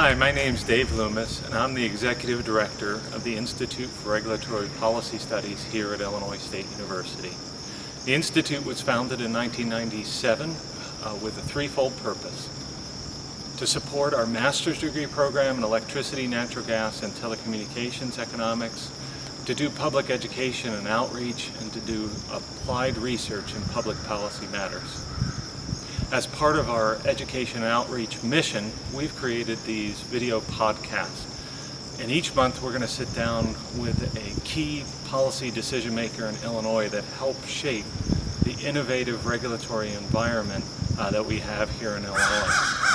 Hi, my name's Dave Loomis, and I'm the Executive Director of the Institute for Regulatory Policy Studies here at Illinois State University. The Institute was founded in 1997 with a threefold purpose: to support our master's degree program in electricity, natural gas, and telecommunications economics, to do public education and outreach, and to do applied research in public policy matters. As part of our education and outreach mission, we've created these video podcasts. And each month we're going to sit down with a key policy decision maker in Illinois that helps shape the innovative regulatory environment that we have here in Illinois.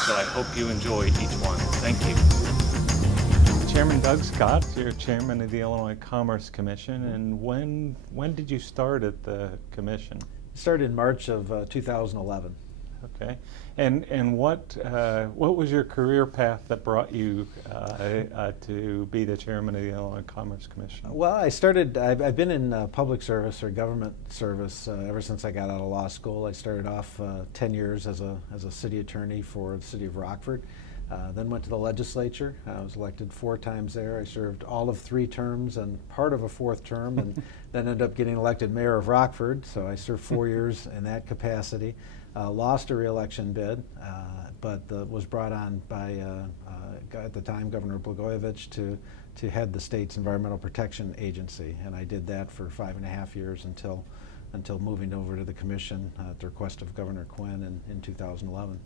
So I hope you enjoy each one. Thank you. Chairman Doug Scott, you're chairman of the Illinois Commerce Commission. And when did you start at the commission? It started in March of 2011. Okay, and what was your career path that brought you to be the chairman of the Illinois Commerce Commission? Well, I've been in public service or government service ever since I got out of law school. I started off 10 years as a city attorney for the city of Rockford. Then went to the legislature. I was elected 4 times there. I served all of 3 terms and part of a 4th term, and then ended up getting elected mayor of Rockford. So I served 4 years in that capacity. Lost a re-election bid, but was brought on by, at the time, Governor Blagojevich to head the state's Environmental Protection Agency. And I did that for 5.5 years until moving over to the commission at the request of Governor Quinn in 2011.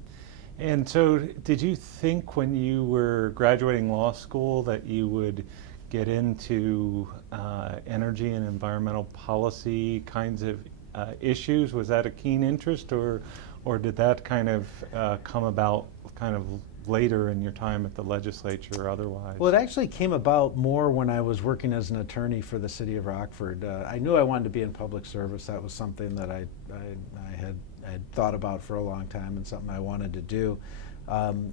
And so did you think when you were graduating law school that you would get into energy and environmental policy kinds of issues? Was that a keen interest, or did that kind of come about kind of later in your time at the legislature or otherwise? Well, it actually came about more when I was working as an attorney for the city of Rockford. I knew I wanted to be in public service. That was something that I had thought about for a long time and something I wanted to do.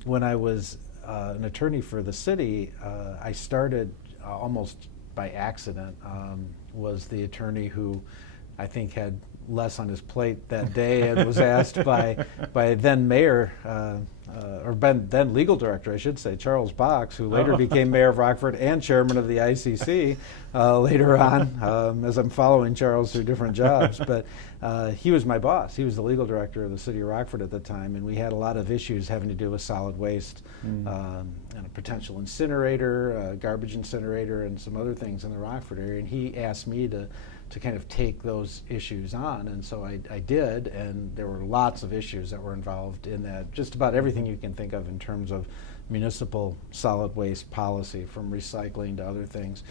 When I was an attorney for the city, I started almost by accident. Was the attorney who I think had less on his plate that day and was asked by then mayor, or then legal director, I should say, Charles Box, who later became mayor of Rockford and chairman of the ICC later on, as I'm following Charles through different jobs. But he was my boss. He was the legal director of the city of Rockford at the time, and we had a lot of issues having to do with solid waste and a potential incinerator, garbage incinerator, and some other things in the Rockford area. And he asked me to kind of take those issues on, and so I did, and there were lots of issues that were involved in that, just about everything you can think of in terms of municipal solid waste policy, from recycling to other things.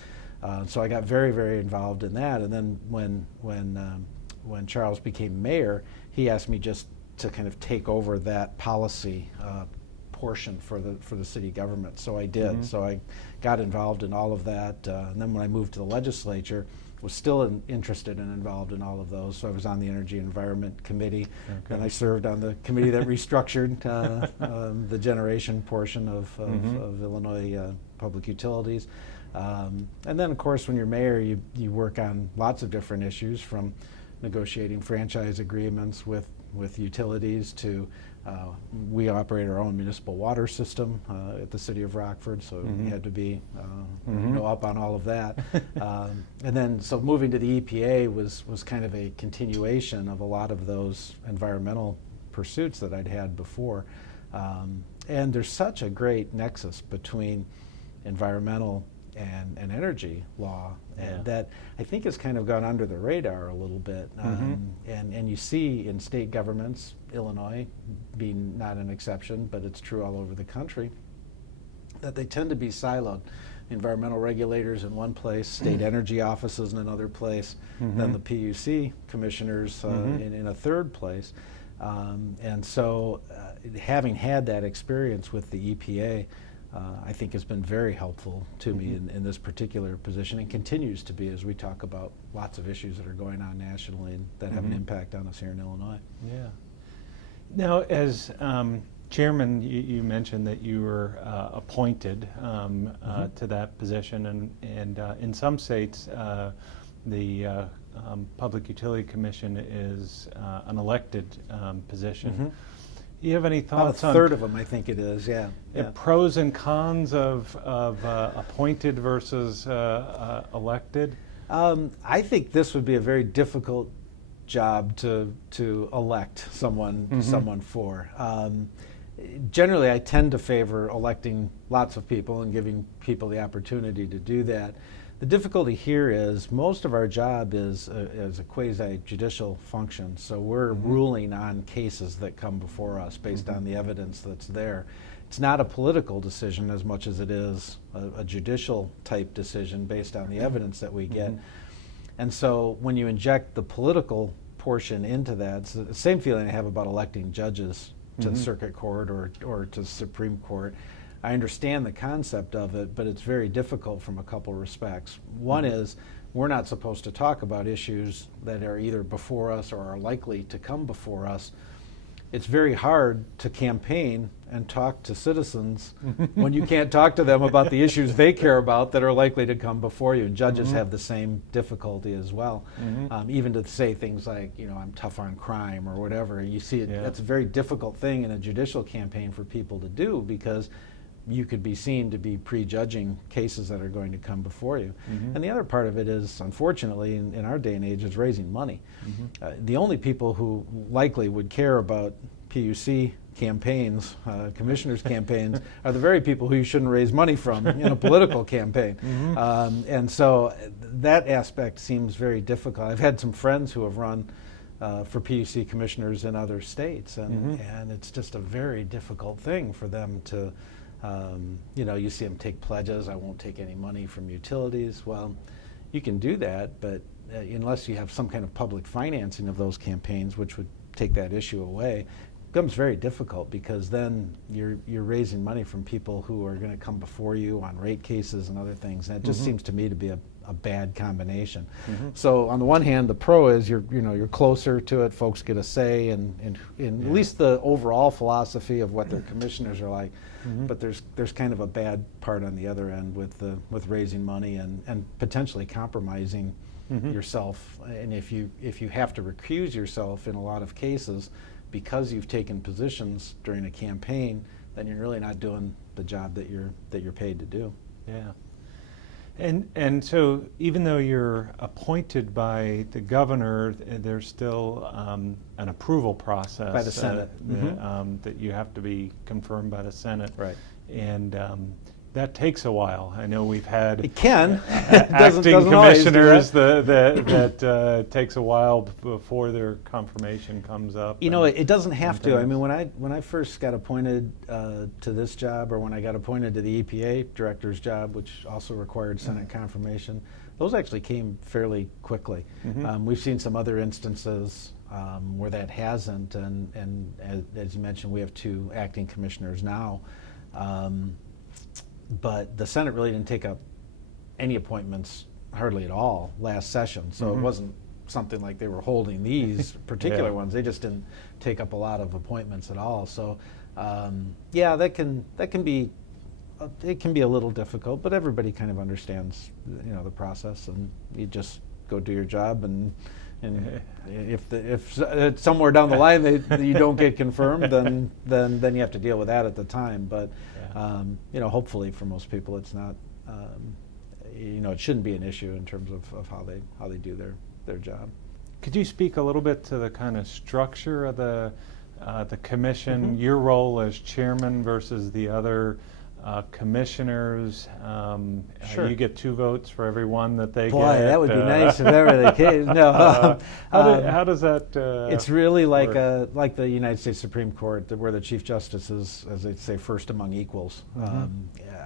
So I got very, very involved in that, and then when Charles became mayor, he asked me just to kind of take over that policy portion for the city government. So I did. So I got involved in all of that, and then when I moved to the legislature, was still interested and involved in all of those. So I was on the Energy and Environment Committee, and I served on the committee that restructured the generation portion of Illinois public utilities. And then, of course, when you're mayor, you work on lots of different issues, from negotiating franchise agreements with utilities to we operate our own municipal water system at the city of Rockford, so we had to be up on all of that. And then, so moving to the EPA was kind of a continuation of a lot of those environmental pursuits that I'd had before. And there's such a great nexus between environmental and energy law, and that I think has kind of gone under the radar a little bit. And you see in state governments, Illinois being not an exception, but it's true all over the country, that they tend to be siloed. Environmental regulators in one place, state energy offices in another place, then the PUC commissioners in a third place. And so having had that experience with the EPA, I think has been very helpful to me in this particular position, and continues to be as we talk about lots of issues that are going on nationally and that have an impact on us here in Illinois. Yeah. Now, as chairman, you mentioned that you were appointed to that position, and in some states, the Public Utility Commission is an elected position. You have any About thoughts a on third of them, I think it is, yeah. pros and cons of appointed versus elected? I think this would be a very difficult job to elect someone for. Generally, I tend to favor electing lots of people and giving people the opportunity to do that. The difficulty here is most of our job is a quasi-judicial function, so we're ruling on cases that come before us based on the evidence that's there. It's not a political decision as much as it is a judicial type decision based on the evidence that we get. And so when you inject the political portion into that, it's the same feeling I have about electing judges to the circuit court or to the Supreme Court. I understand the concept of it, but it's very difficult from a couple respects. One is we're not supposed to talk about issues that are either before us or are likely to come before us. It's very hard to campaign and talk to citizens when you can't talk to them about the issues they care about that are likely to come before you. And judges have the same difficulty as well. Even to say things like, I'm tough on crime or whatever. You see, that's a very difficult thing in a judicial campaign for people to do because you could be seen to be prejudging cases that are going to come before you. And the other part of it is, unfortunately, in our day and age, is raising money. The only people who likely would care about PUC campaigns, commissioners' campaigns, are the very people who you shouldn't raise money from in a political campaign. And so that aspect seems very difficult. I've had some friends who have run for PUC commissioners in other states, and it's just a very difficult thing for them to you see them take pledges, I won't take any money from utilities. Well, you can do that, but unless you have some kind of public financing of those campaigns, which would take that issue away, it becomes very difficult because then you're raising money from people who are going to come before you on rate cases and other things, and it just seems to me to be a bad combination. So on the one hand, the pro is you're closer to it, folks get a say in at least the overall philosophy of what their commissioners are like. But there's kind of a bad part on the other end with raising money and potentially compromising yourself. And if you have to recuse yourself in a lot of cases because you've taken positions during a campaign, then you're really not doing the job that you're paid to do. Yeah. And so even though you're appointed by the governor, there's still an approval process By the Senate. That you have to be confirmed by the Senate. Right. And that takes a while. I know we've had It can. acting doesn't always do commissioners that. that takes a while before their confirmation comes up. It doesn't have to. I mean, when I first got appointed to this job, or when I got appointed to the EPA director's job, which also required Senate confirmation, those actually came fairly quickly. We've seen some other instances where that hasn't, and as you mentioned, we have 2 acting commissioners now. But the Senate really didn't take up any appointments hardly at all last session, so it wasn't something like they were holding these particular ones. They just didn't take up a lot of appointments at all. So that can be a little difficult, but everybody kind of understands the process, and you just go do your job, and if somewhere down the line you don't get confirmed, then you have to deal with that at the time. But hopefully for most people it's not. It shouldn't be an issue in terms of how they do their job. Could you speak a little bit to the kind of structure of the commission, your role as chairman versus the other commissioners? Sure. You get 2 votes for every one that they get. Boy, that would be nice if that were the case. No. How does that it's really like work? the United States Supreme Court, where the Chief Justice is, as they say, first among equals.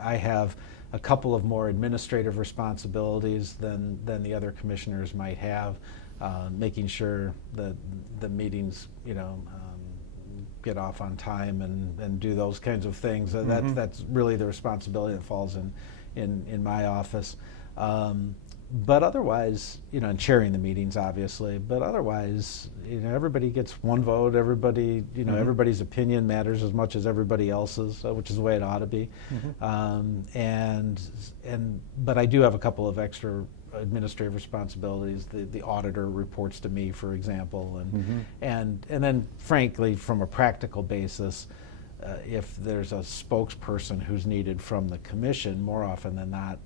I have a couple of more administrative responsibilities than the other commissioners might have, making sure that the meetings, get off on time and do those kinds of things. That's really the responsibility that falls in my office. but otherwise, and chairing the meetings, obviously, but otherwise, everybody gets one vote. Everybody, everybody's opinion matters as much as everybody else's, which is the way it ought to be. But I do have a couple of extra administrative responsibilities. The auditor reports to me, for example, and then, frankly, from a practical basis, if there's a spokesperson who's needed from the commission, more often than not,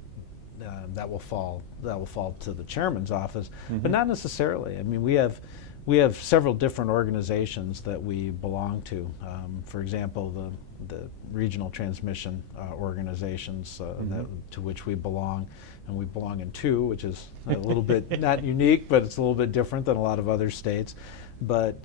that will fall to the chairman's office, but not necessarily. I mean, we have several different organizations that we belong to. For example, the regional transmission organizations to which we belong, and we belong in two, which is a little bit not unique, but it's a little bit different than a lot of other states. But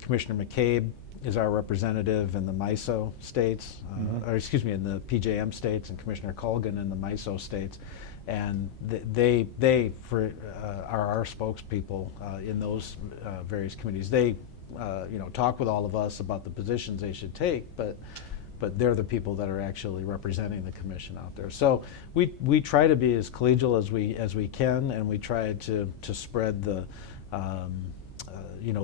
Commissioner McCabe is our representative in the MISO states, or excuse me, in the PJM states, and Commissioner Colgan in the MISO states. And they are our spokespeople in those various committees. They talk with all of us about the positions they should take, but they're the people that are actually representing the commission out there. So we try to be as collegial as we can, and we try to spread the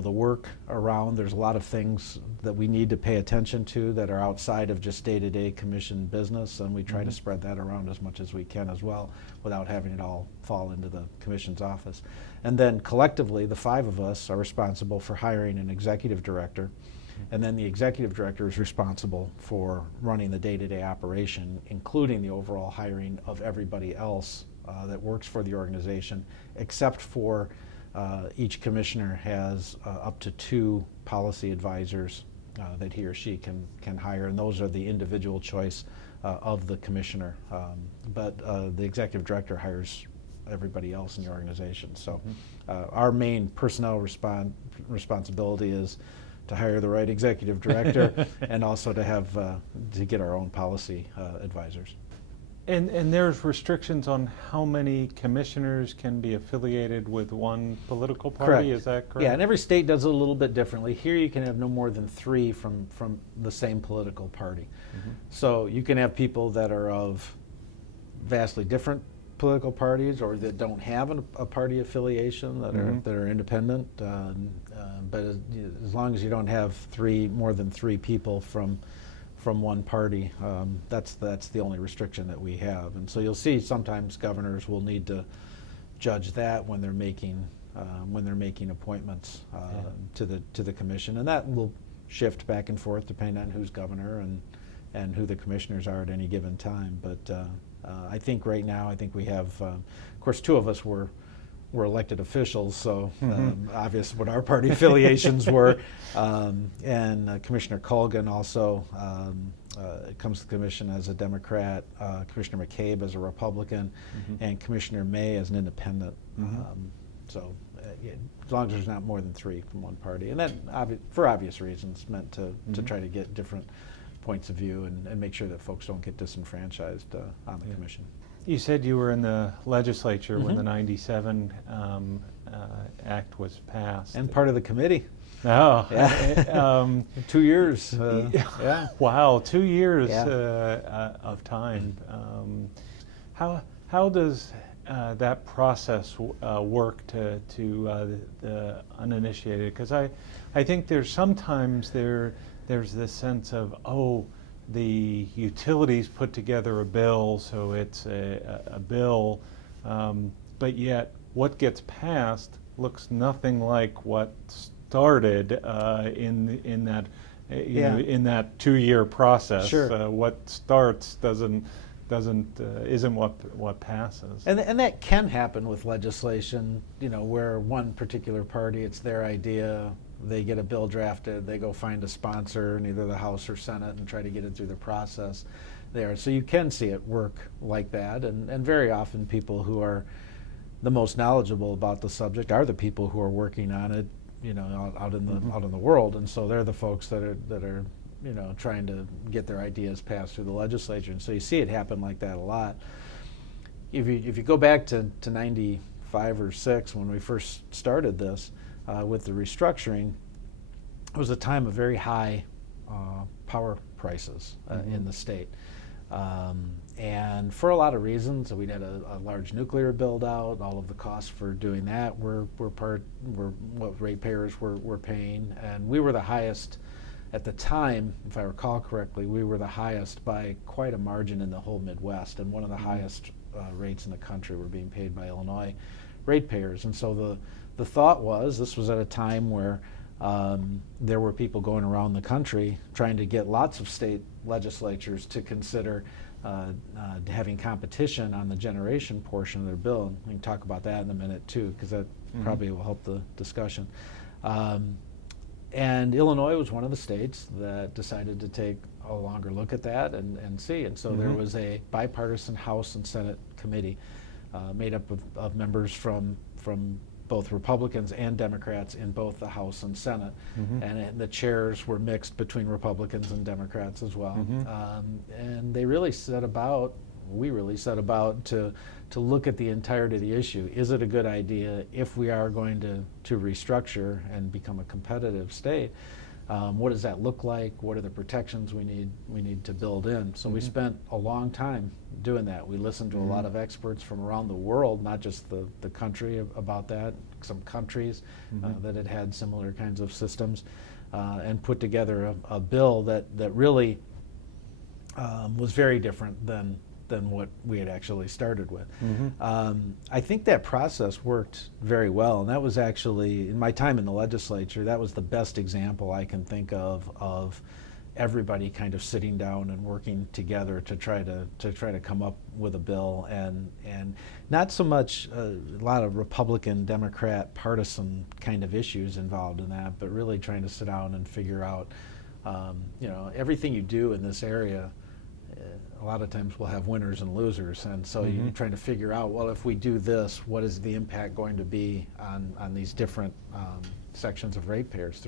the work around. There's a lot of things that we need to pay attention to that are outside of just day-to-day commission business, and we try to spread that around as much as we can as well, without having it all fall into the commission's office. And then collectively, the five of us are responsible for hiring an executive director, and then the executive director is responsible for running the day-to-day operation, including the overall hiring of everybody else that works for the organization, except for each commissioner has up to 2 policy advisors that he or she can hire, and those are the individual choice of the commissioner. But the executive director hires everybody else in the organization. So our main personnel responsibility is to hire the right executive director and also to get our own policy advisors. And there's restrictions on how many commissioners can be affiliated with one political party, Correct. Is that correct? Yeah, and every state does it a little bit differently. Here you can have no more than 3 from the same political party. So you can have people that are of vastly different political parties, or that don't have a party affiliation, that are independent. But as long as you don't have more than 3 people from one party, that's the only restriction that we have. And so you'll see sometimes governors will need to judge that when they're making appointments to the commission, and that will shift back and forth depending on who's governor and who the commissioners are at any given time. But I think right now, we have, of course, 2 of us were elected officials, so obvious what our party affiliations were. And Commissioner Colgan also comes to the commission as a Democrat, Commissioner McCabe as a Republican, and Commissioner May as an independent. So as long as there's not more than 3 from one party. And that, for obvious reasons, meant to try to get different points of view and make sure that folks don't get disenfranchised on the commission. You said you were in the legislature when the '97 Act was passed. And part of the committee. Oh. Yeah. 2 years. Yeah. Wow, 2 years Yeah. of time. How does that process work to the uninitiated? Because I think there's sometimes there's this sense of, the utilities put together a bill, so it's a bill, but yet what gets passed looks nothing like what started in that in that 2-year process. Sure. What starts isn't what passes. And that can happen with legislation, where one particular party, it's their idea. They get a bill drafted, they go find a sponsor in either the House or Senate and try to get it through the process there. So you can see it work like that, and very often people who are the most knowledgeable about the subject are the people who are working on it, out in the world, and so they're the folks that are trying to get their ideas passed through the legislature. And so you see it happen like that a lot. If you go back to 95 or 6 when we first started this, with the restructuring, it was a time of very high power prices in the state. And for a lot of reasons, we had a large nuclear build out. All of the costs for doing that were what ratepayers were paying, and we were the highest at the time, if I recall correctly. We were the highest by quite a margin in the whole Midwest, and one of the highest rates in the country were being paid by Illinois ratepayers. And so the thought was, this was at a time where there were people going around the country trying to get lots of state legislatures to consider having competition on the generation portion of their bill. And we can talk about that in a minute too, because that probably will help the discussion. And Illinois was one of the states that decided to take a longer look at that and see. And so there was a bipartisan House and Senate committee made up of members from both Republicans and Democrats in both the House and Senate, and the chairs were mixed between Republicans and Democrats as well. And we really set about to look at the entirety of the issue. Is it a good idea if we are going to restructure and become a competitive state? What does that look like? What are the protections we need to build in? So we spent a long time doing that. We listened to a lot of experts from around the world, not just the country, about that. Some countries that had similar kinds of systems, and put together a bill that really was very different than what we had actually started with. I think that process worked very well, and that was actually, in my time in the legislature, that was the best example I can think of everybody kind of sitting down and working together to try to come up with a bill, and not so much a lot of Republican, Democrat, partisan kind of issues involved in that, but really trying to sit down and figure out, everything you do in this area, a lot of times we'll have winners and losers, and so you're trying to figure out, well, if we do this, what is the impact going to be on these different sections of ratepayers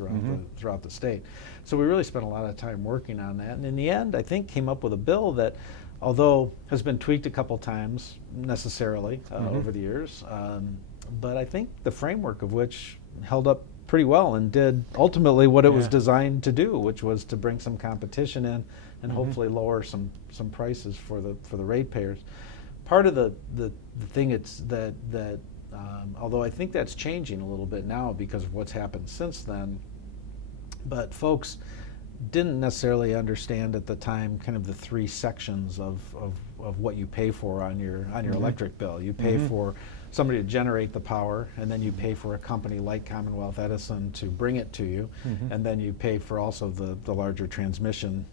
throughout the state. So we really spent a lot of time working on that, and in the end, I think came up with a bill that, although has been tweaked a couple times necessarily over the years, but I think the framework of which held up pretty well and did ultimately what it was designed to do, which was to bring some competition in and hopefully lower some prices for the ratepayers. Part of the thing it's that although I think that's changing a little bit now because of what's happened since then, but folks didn't necessarily understand at the time kind of the three sections of what you pay for on your electric bill. You pay for somebody to generate the power, and then you pay for a company like Commonwealth Edison to bring it to you, and then you pay for also the larger transmission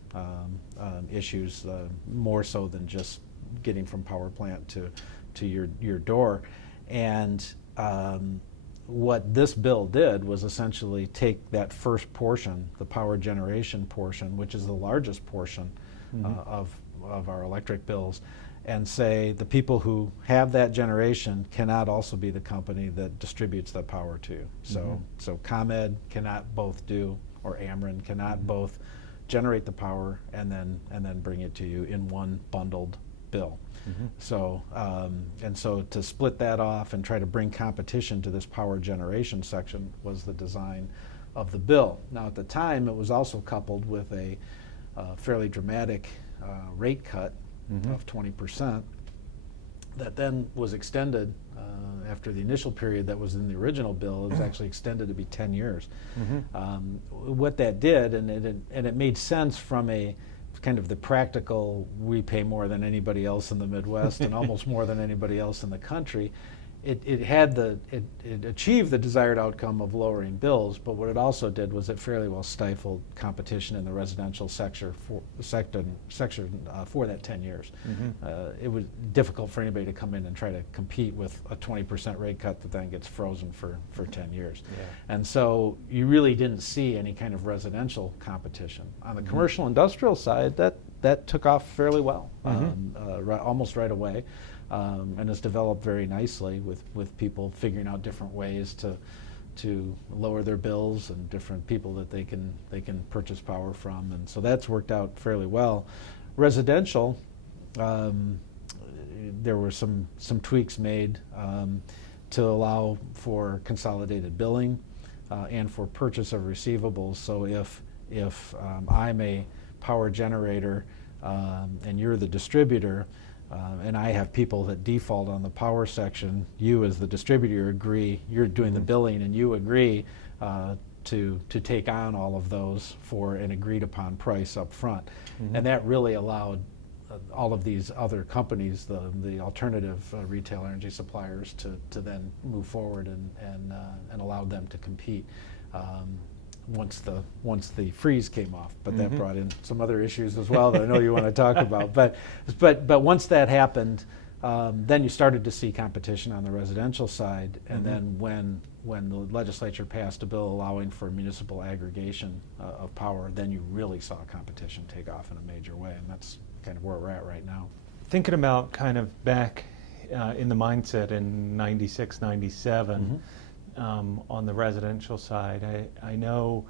issues, more so than just getting from power plant to your door. And what this bill did was essentially take that first portion, the power generation portion, which is the largest portion of our electric bills, and say the people who have that generation cannot also be the company that distributes that power to you. So ComEd cannot both do, or Ameren cannot both generate the power and then bring it to you in one bundled bill. So and so to split that off and try to bring competition to this power generation section was the design of the bill. Now at the time, it was also coupled with a fairly dramatic rate cut of 20% that then was extended after the initial period that was in the original bill. It was actually extended to be 10 years. What that did, and it made sense from a kind of the practical, we pay more than anybody else in the Midwest and almost more than anybody else in the country. It achieved the desired outcome of lowering bills, but what it also did was it fairly well stifled competition in the residential section for that 10 years. It was difficult for anybody to come in and try to compete with a 20% rate cut that then gets frozen for 10 years. And so you really didn't see any kind of residential competition. On the commercial industrial side, that took off fairly well, almost right away. And has developed very nicely with people figuring out different ways to lower their bills and different people that they can purchase power from, and so that's worked out fairly well. Residential, there were some tweaks made to allow for consolidated billing and for purchase of receivables. So if I'm a power generator and you're the distributor, and I have people that default on the power section, you as the distributor agree, you're doing the billing, and you agree to take on all of those for an agreed upon price up front. And that really allowed all of these other companies, the alternative retail energy suppliers, to then move forward and allowed them to compete once the freeze came off. But that brought in some other issues as well that I know you want to talk about. But once that happened, then you started to see competition on the residential side, and then when the legislature passed a bill allowing for municipal aggregation of power, then you really saw competition take off in a major way, and that's kind of where we're at right now. Thinking about kind of back in the mindset in 96, 97, on the residential side, I know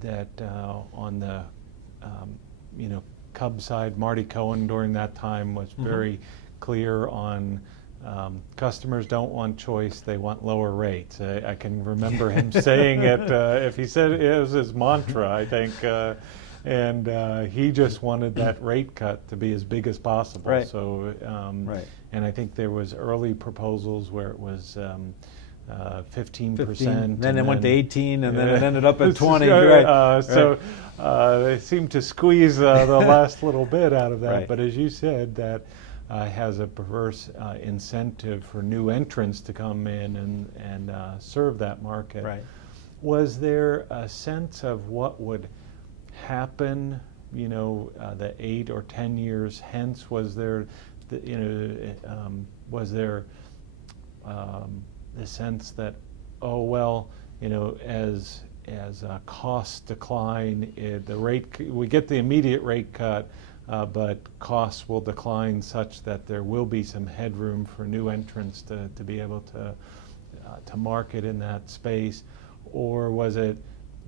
that on the Cub side, Marty Cohen during that time was very clear on customers don't want choice, they want lower rates. I can remember him saying it, if he said it was his mantra, I think, and he just wanted that rate cut to be as big as possible. Right. So, and I think there was early proposals where it was 15%. Then it went to 18, and then it ended up at 20. So they seemed to squeeze the last little bit out of that. Right. But as you said, that has a perverse incentive for new entrants to come in and serve that market. Right. Was there a sense of what would happen, the 8 or 10 years hence? Was there, was there the sense that, oh well, as costs decline, we get the immediate rate cut, but costs will decline such that there will be some headroom for new entrants to be able to market in that space? Or was it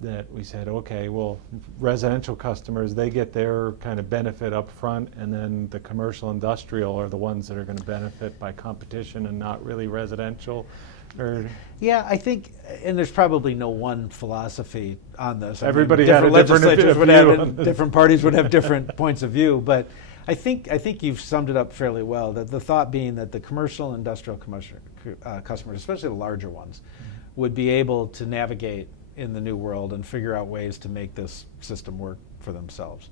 that we said, okay, well, residential customers, they get their kind of benefit up front, and then the commercial industrial are the ones that are going to benefit by competition and not really residential? Yeah, I think, and there's probably no one philosophy on this. Everybody had a different legislatures would view have, different parties would have different points of view, but I think you've summed it up fairly well. That the thought being that the commercial, industrial customers, especially the larger ones, would be able to navigate in the new world and figure out ways to make this system work for themselves.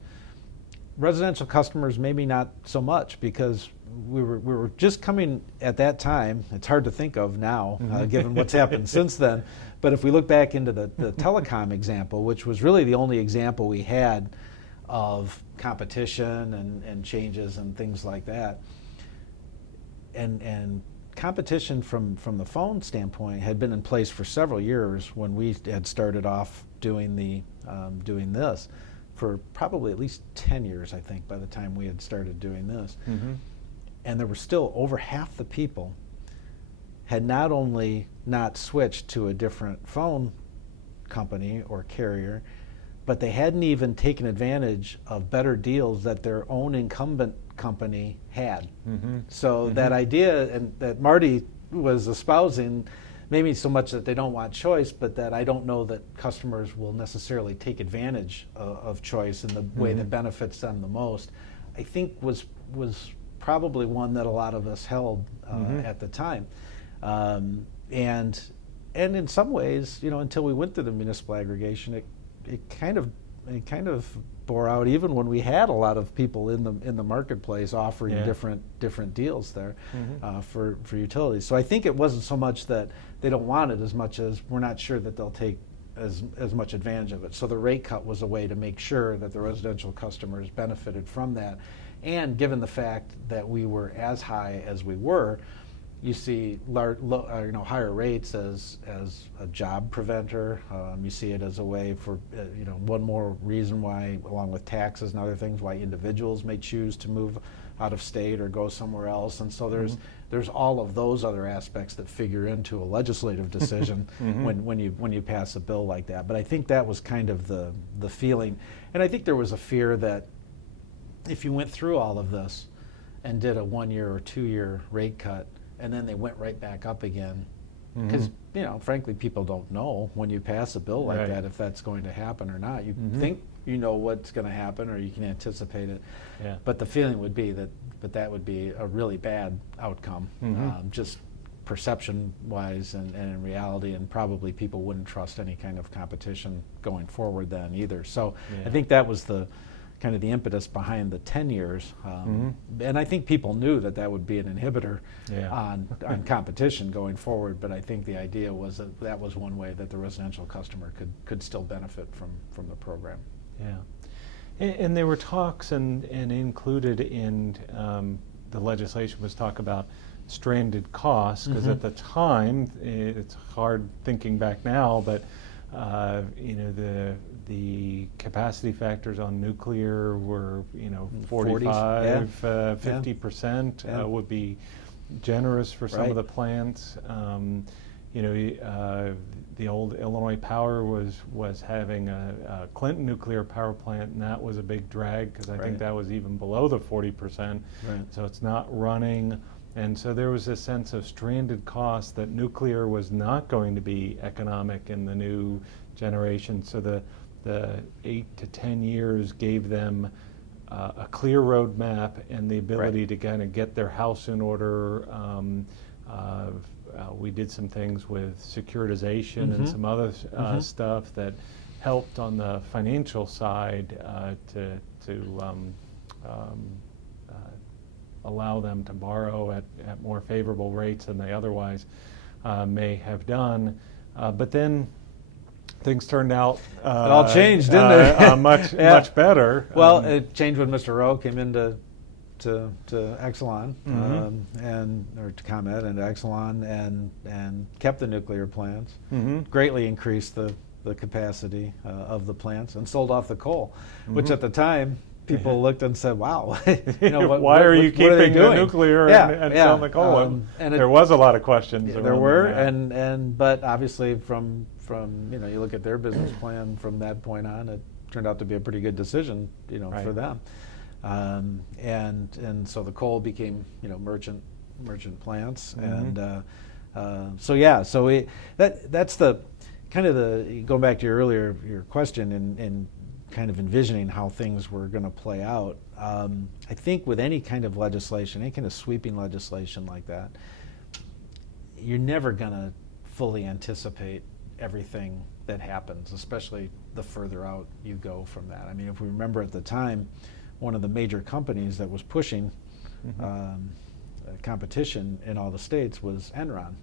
Residential customers, maybe not so much, because we were just coming at that time. It's hard to think of now, given what's happened since then. But if we look back into the telecom example, which was really the only example we had of competition and changes and things like that, and competition from the phone standpoint had been in place for several years when we had started off doing this, for probably at least 10 years, I think, by the time we had started doing this. And there were still over half the people had not only not switched to a different phone company or carrier, but they hadn't even taken advantage of better deals that their own incumbent company had. So that idea, and that Marty was espousing, maybe so much that they don't want choice, but that I don't know that customers will necessarily take advantage of choice in the way that benefits them the most, I think was probably one that a lot of us held at the time. And in some ways, until we went through the municipal aggregation, it kind of bore out, even when we had a lot of people in the marketplace offering different deals there for utilities. So I think it wasn't so much that they don't want it as much as we're not sure that they'll take as much advantage of it. So the rate cut was a way to make sure that the residential customers benefited from that. And given the fact that we were as high as we were, you see higher rates as a job preventer. You see it as a way for one more reason why, along with taxes and other things, why individuals may choose to move out of state or go somewhere else. And so there's all of those other aspects that figure into a legislative decision when you pass a bill like that. But I think that was kind of the feeling, and I think there was a fear that if you went through all of this and did a 1 year or 2 year rate cut, and then they went right back up again, because frankly, people don't know when you pass a bill like that if that's going to happen or not. You think you know what's going to happen, or you can anticipate it. Yeah. But the feeling would be that would be a really bad outcome, just perception-wise and in reality, and probably people wouldn't trust any kind of competition going forward then either. So I think that was the kind of the impetus behind the 10 years. And I think people knew that would be an inhibitor on competition going forward, but I think the idea was that was one way that the residential customer could still benefit from the program. Yeah. And there were talks and included in the legislation was talk about stranded costs, because at the time, it's hard thinking back now, but you know, the capacity factors on nuclear were, you know, 45, 50% would be generous for some of the plants. You know, the old Illinois Power was having a Clinton nuclear power plant, and that was a big drag, because I think that was even below the 40%. So it's not running. And so there was a sense of stranded costs, that nuclear was not going to be economic in the new generation. So the 8 to 10 years gave them a clear roadmap and the ability to kind of get their house in order. We did some things with securitization and some other stuff that helped on the financial side to allow them to borrow at more favorable rates than they otherwise may have done. But then things turned out it all changed, didn't it? much better. Well, it changed when Mr. Rowe came into to Exelon or to ComEd and Exelon and kept the nuclear plants, greatly increased the capacity of the plants, and sold off the coal, which at the time people looked and said, "Wow, you know, why are you keeping the nuclear and selling the coal?" And there was a lot of questions. There were, but obviously from you know, you look at their business plan from that point on, it turned out to be a pretty good decision, you know, for them. And so the coal became, you know, merchant plants, and so that's the kind of the, going back to your question and kind of envisioning how things were going to play out. I think with any kind of legislation, any kind of sweeping legislation like that, you're never going to fully anticipate everything that happens, especially the further out you go from that. I mean, if we remember at the time, one of the major companies that was pushing competition in all the states was Enron.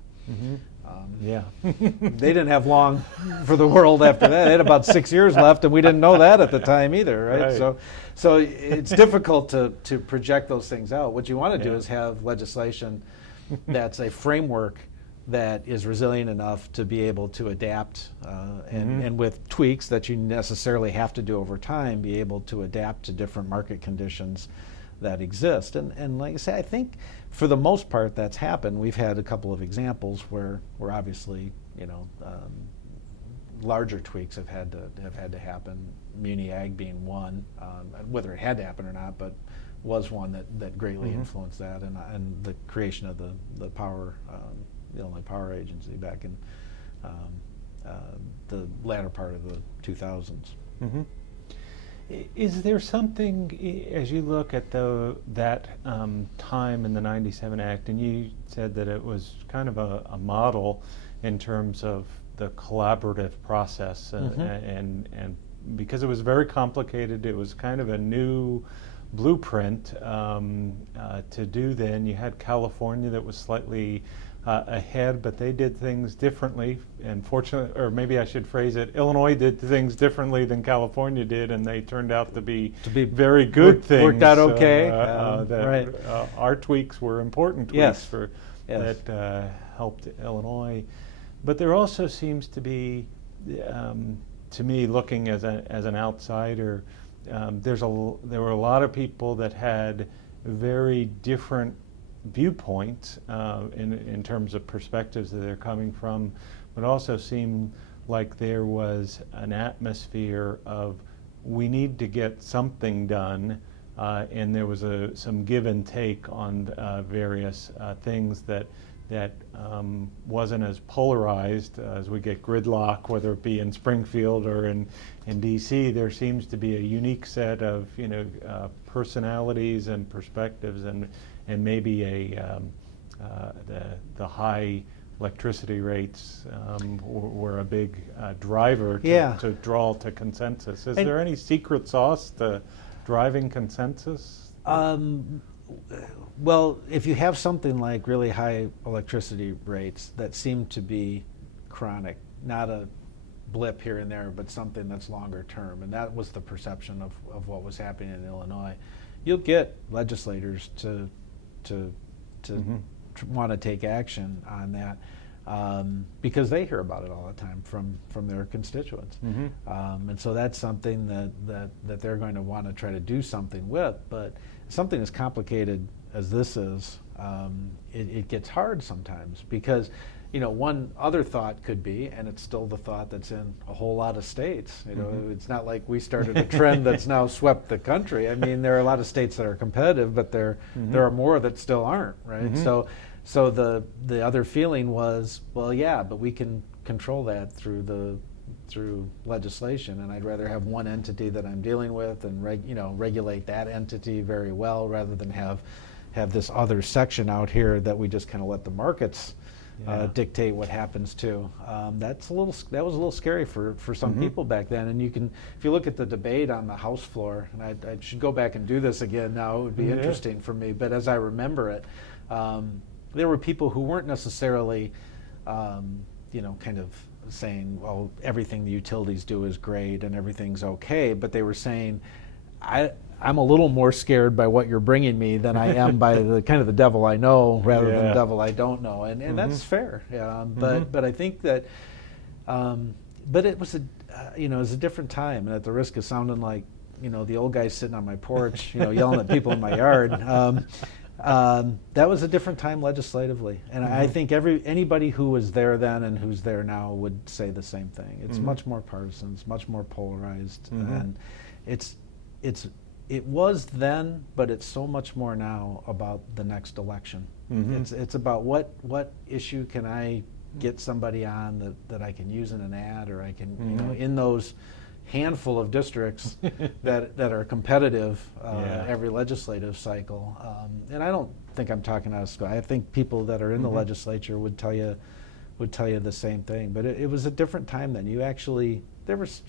They didn't have long for the world after that. They had about 6 years left, and we didn't know that at the time either, right? So it's difficult to project those things out. What you want to do is have legislation that's a framework that is resilient enough to be able to adapt and with tweaks that you necessarily have to do over time, be able to adapt to different market conditions that exist. And like I say, I think for the most part that's happened. We've had a couple of examples where obviously, you know, larger tweaks have had to happen. Muni Ag being one, whether it had to happen or not, but was one that greatly influenced that, and the creation of the power. The Illinois Power Agency back in the latter part of the 2000s. Is there something, as you look at that time in the 97 Act, and you said that it was kind of a model in terms of the collaborative process, and because it was very complicated, it was kind of a new blueprint to do then. You had California that was slightly ahead, but they did things differently, and fortunately, or maybe I should phrase it, Illinois did things differently than California did, and they turned out to be very good things. Worked out okay. Our tweaks were important tweaks that helped Illinois. But there also seems to be, to me, looking as an outsider, there were a lot of people that had very different viewpoints in terms of perspectives that they're coming from, but also seemed like there was an atmosphere of we need to get something done, and there was some give and take on various things that that wasn't as polarized as we get gridlock, whether it be in Springfield or in DC. There seems to be a unique set of personalities and perspectives, and maybe the high electricity rates were a big driver to draw to consensus. Is there any secret sauce to driving consensus? Well, if you have something like really high electricity rates that seem to be chronic, not a blip here and there, but something that's longer term, and that was the perception of what was happening in Illinois, you'll get legislators to want to take action on that because they hear about it all the time from their constituents. And so that's something that they're going to want to try to do something with. But something as complicated as this is, it gets hard sometimes because, one other thought could be, and it's still the thought that's in a whole lot of states. It's not like we started a trend that's now swept the country. I mean, there are a lot of states that are competitive, but there are more that still aren't, right? So the other feeling was, well, yeah, but we can control that through legislation, and I'd rather have one entity that I'm dealing with and regulate that entity very well rather than have this other section out here that we just kind of let the markets dictate what happens to. That was a little scary for some people back then. And if you look at the debate on the House floor, and I should go back and do this again now, it would be interesting for me, but as I remember it, there were people who weren't necessarily, kind of saying, well, everything the utilities do is great and everything's okay, but they were saying, I'm a little more scared by what you're bringing me than I am by the kind of the devil I know rather than the devil I don't know, and that's fair. But I think that, but it was it was a different time, and at the risk of sounding like the old guy sitting on my porch, yelling at people in my yard. That was a different time legislatively, and I think anybody who was there then and who's there now would say the same thing. It's much more partisan, it's much more polarized, and it was then, but it's so much more now about the next election. It's about what issue can I get somebody on that I can use in an ad, or I can in those handful of districts that are competitive every legislative cycle. And I don't think I'm talking out of school. I think people that are in the legislature would tell you the same thing. But it was a different time then. There was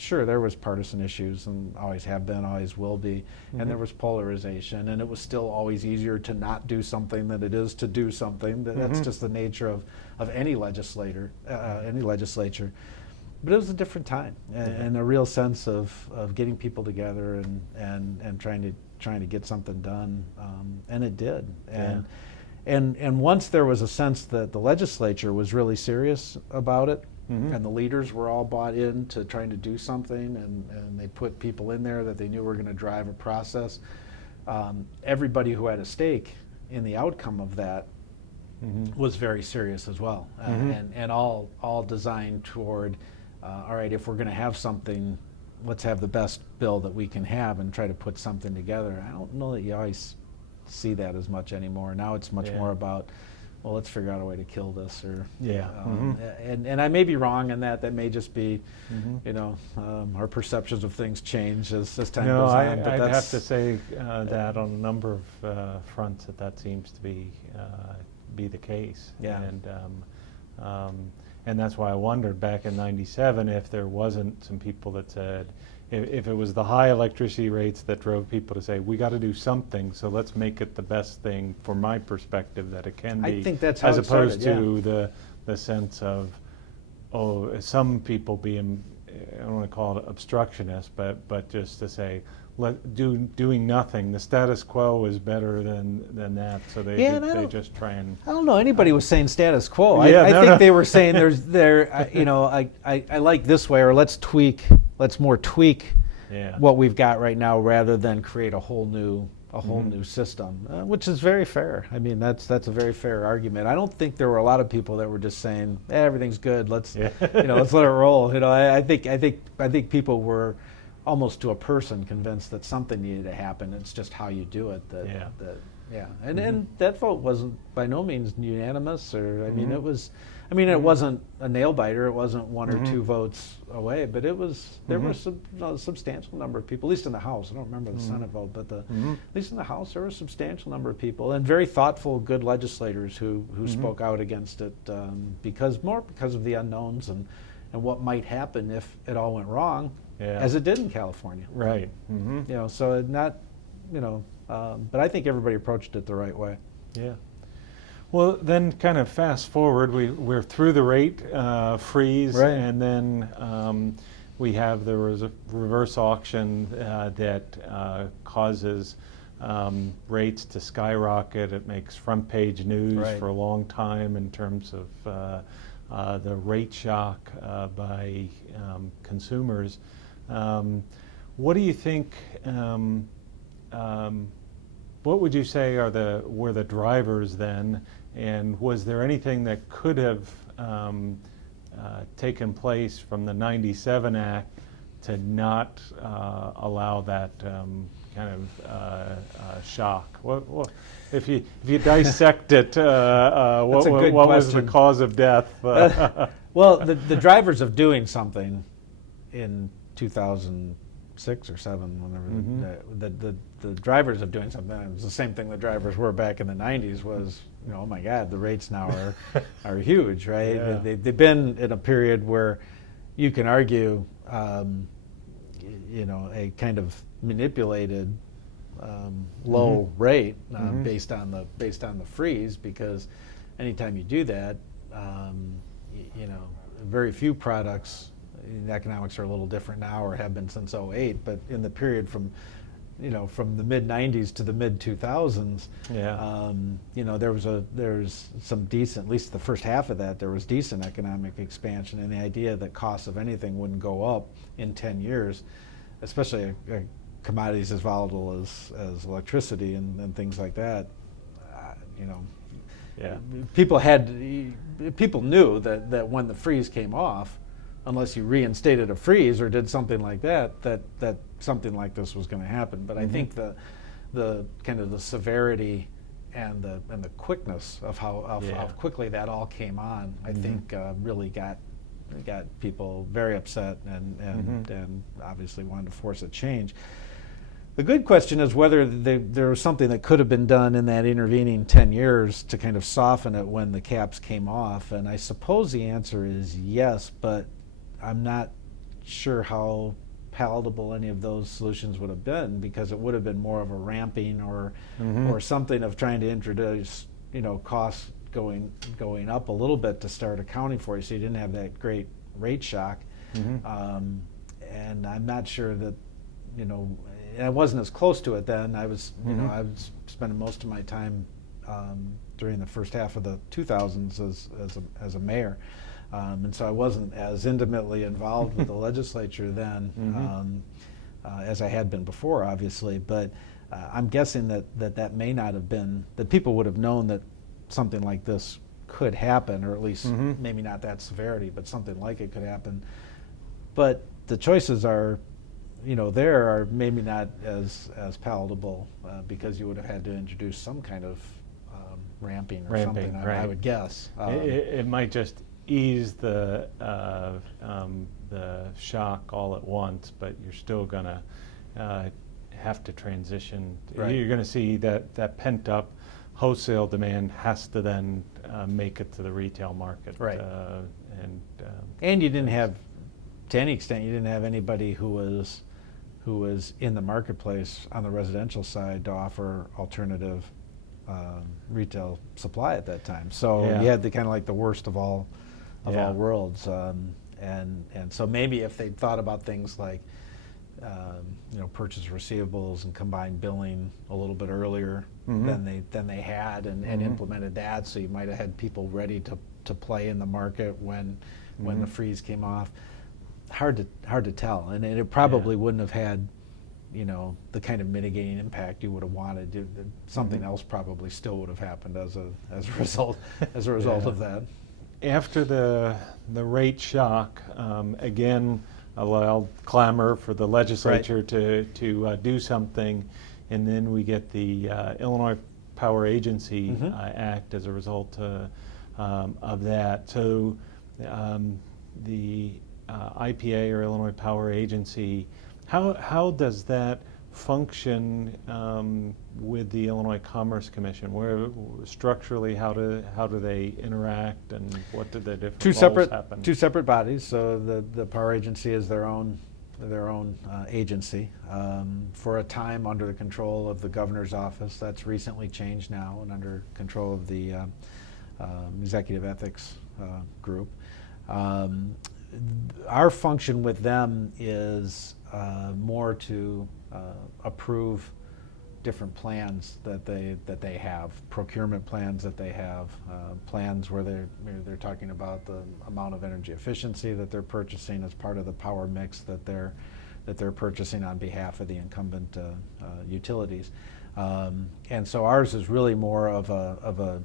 partisan issues, and always have been, always will be, and there was polarization, and it was still always easier to not do something than it is to do something. That's just the nature of any legislature. But it was a different time, and a real sense of getting people together and trying to get something done, and it did. And once there was a sense that the legislature was really serious about it, and the leaders were all bought in to trying to do something, and they put people in there that they knew were going to drive a process. Everybody who had a stake in the outcome of that was very serious as well, and all designed toward, all right, if we're going to have something, let's have the best bill that we can have and try to put something together. I don't know that you always see that as much anymore. Now it's much more about, well, let's figure out a way to kill this, or and I may be wrong in that. That may just be, our perceptions of things change as time goes on. But I'd have to say that on a number of fronts that seems to be the case. And that's why I wondered back in '97 if there wasn't some people that said, if it was the high electricity rates that drove people to say, we got to do something, so let's make it the best thing from my perspective that it can be. I think that's how as it opposed started, to the sense of, some people being, I don't want to call it obstructionist, but just to say, doing nothing. The status quo is better than that, so they just try and. I don't know. Anybody was saying status quo. I think they were saying I like this way, or let's more tweak what we've got right now rather than create a whole new system, which is very fair. I mean, that's a very fair argument. I don't think there were a lot of people that were just saying everything's good. Let's let's let it roll. I think people were almost to a person convinced that something needed to happen. It's just how you do it Yeah, and that vote wasn't by no means unanimous, or I mean, it was, I mean, it wasn't a nail biter. It wasn't one or two votes away, but it was. There were a substantial number of people, at least in the House. I don't remember the Senate vote, but at least in the House, there were a substantial number of people and very thoughtful, good legislators who spoke out against it because of the unknowns and what might happen if it all went wrong, as it did in California. Right. You know, so not, you know. But I think everybody approached it the right way. Yeah. Well, then kind of fast forward, we're through the rate freeze, Right. and then we have the reverse auction that causes rates to skyrocket. It makes front page news for a long time in terms of the rate shock by consumers. What do you think? What would you say were the drivers then, and was there anything that could have taken place from the '97 Act to not allow that kind of shock? What if you dissect it? What was the cause of death? Well, the drivers of doing something in 2006 or 7, whenever the drivers of doing something, it was the same thing the drivers were back in the 90s, was, you know, oh my God, the rates now are huge, right? Yeah. They've been in a period where you can argue, you know, a kind of manipulated low rate based on the freeze, because anytime you do that, you know, very few products. The economics are a little different now, or have been since '08. But in the period from the mid '90s to the mid 2000s, you know, there's some decent, at least the first half of that, there was decent economic expansion, and the idea that costs of anything wouldn't go up in 10 years, especially commodities as volatile as electricity and things like that, you know. Yeah. People knew that when the freeze came off, unless you reinstated a freeze or did something like that something like this was going to happen. But I think the kind of the severity and the quickness of how quickly that all came on, I think really got people very upset and obviously wanted to force a change. The good question is whether there was something that could have been done in that intervening 10 years to kind of soften it when the caps came off. And I suppose the answer is yes, but I'm not sure how palatable any of those solutions would have been, because it would have been more of a ramping or something of trying to introduce, you know, costs going up a little bit to start accounting for it, so you didn't have that great rate shock. And I'm not sure that, you know, I wasn't as close to it then. I was, you know, I was spending most of my time during the first half of the 2000s as a mayor, and so I wasn't as intimately involved with the legislature then as I had been before, obviously. But I'm guessing that may not have been, that people would have known that something like this could happen, or at least maybe not that severity, but something like it could happen. But the choices are, you know, there are maybe not as palatable because you would have had to introduce some kind of ramping or something. Right. I would guess. It might just ease the shock all at once, but you're still going to have to transition. Right. You're going to see that pent up wholesale demand has to then make it to the retail market. Right. And you didn't have, to any extent, you didn't have anybody who was in the marketplace on the residential side to offer alternative retail supply at that time. So you had the kind of like the worst of all worlds. And so maybe if they'd thought about things like you know, purchase receivables and combined billing a little bit earlier than they had, and implemented that, so you might have had people ready to play in the market when the freeze came off. Hard to tell, and it probably wouldn't have had, you know, the kind of mitigating impact you would have wanted. Something else probably still would have happened as a result of that. After the rate shock, again, a loud clamor for the legislature to do something, and then we get the Illinois Power Agency Mhm. Act as a result of that. So the IPA, or Illinois Power Agency, how does that function with the Illinois Commerce Commission? Where structurally, how do they interact, and what do the different roles happen? Two separate bodies. So the Power Agency is their own agency. For a time under the control of the governor's office. That's recently changed now and under control of the executive ethics group. Our function with them is more to approve different plans that they have, procurement plans that they have, plans where they're talking about the amount of energy efficiency that they're purchasing as part of the power mix that they're purchasing on behalf of the incumbent utilities. And so ours is really more of a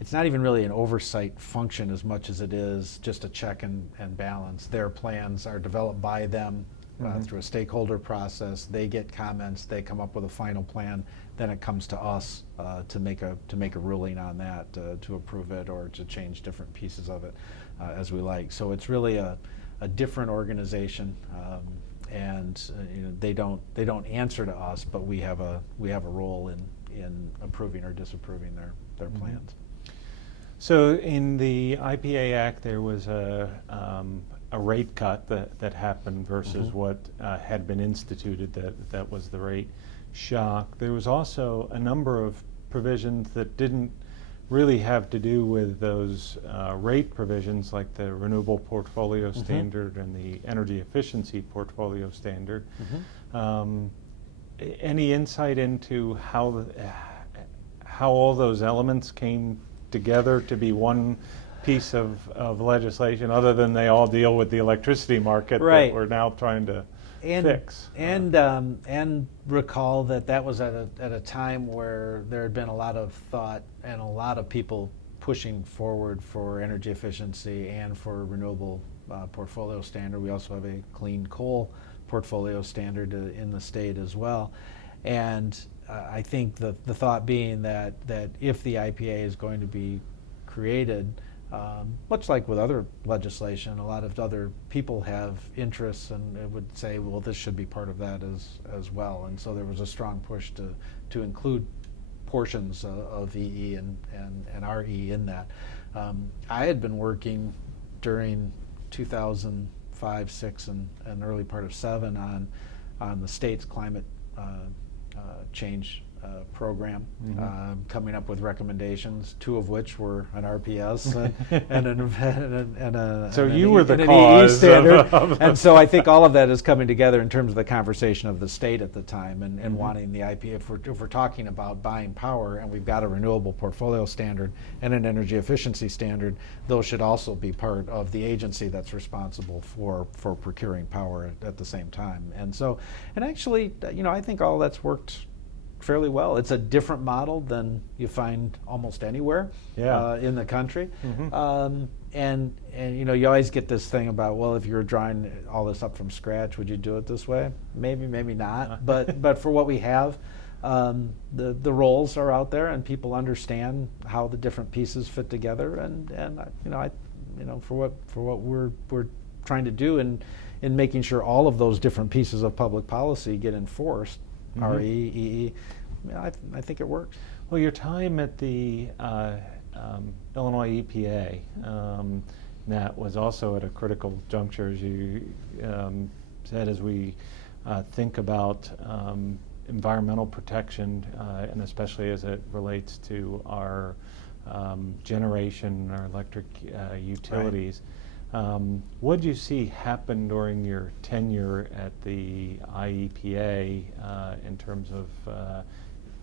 it's not even really an oversight function as much as it is just a check and balance. Their plans are developed by them through a stakeholder process. They get comments, they come up with a final plan, then it comes to us to make a ruling on that, to approve it or to change different pieces of it as we like. So it's really a different organization, and they don't answer to us, but we have a role in approving or disapproving their plans. So in the IPA Act, there was a rate cut that happened versus what had been instituted. That was the rate shock. There was also a number of provisions that didn't really have to do with those rate provisions, like the Renewable Portfolio Standard and the Energy Efficiency Portfolio Standard. Any insight into how all those elements came together to be one piece of legislation, other than they all deal with the electricity market that we're now trying to fix? And recall that was at a time where there had been a lot of thought and a lot of people pushing forward for energy efficiency and for renewable portfolio standard. We also have a clean coal portfolio standard in the state as well. And I think the thought being that if the IPA is going to be created, much like with other legislation, a lot of other people have interests and it would say, well, this should be part of that as well. And so there was a strong push to include portions of EE and RE in that. I had been working during 2005, 6, and early part of 7 on the state's climate change program, coming up with recommendations, 2 of which were an RPS and a so and you an were the and an cause EE standard. of And so I think all of that is coming together in terms of the conversation of the state at the time and wanting the IPA. If we're talking about buying power and we've got a renewable portfolio standard and an energy efficiency standard, those should also be part of the agency that's responsible for procuring power at the same time. And so, and actually, I think all that's worked fairly well. It's a different model than you find almost anywhere in the country. And you always get this thing about, well, if you're drawing all this up from scratch, would you do it this way? Maybe, maybe not. But for what we have, the roles are out there, and people understand how the different pieces fit together. And for what we're trying to do in making sure all of those different pieces of public policy get enforced, RE, EE, I think it works. Well, your time at the Illinois EPA, Nat, was also at a critical juncture, as you said, as we think about environmental protection, and especially as it relates to our generation, our electric utilities. What did you see happen during your tenure at the IEPA in terms of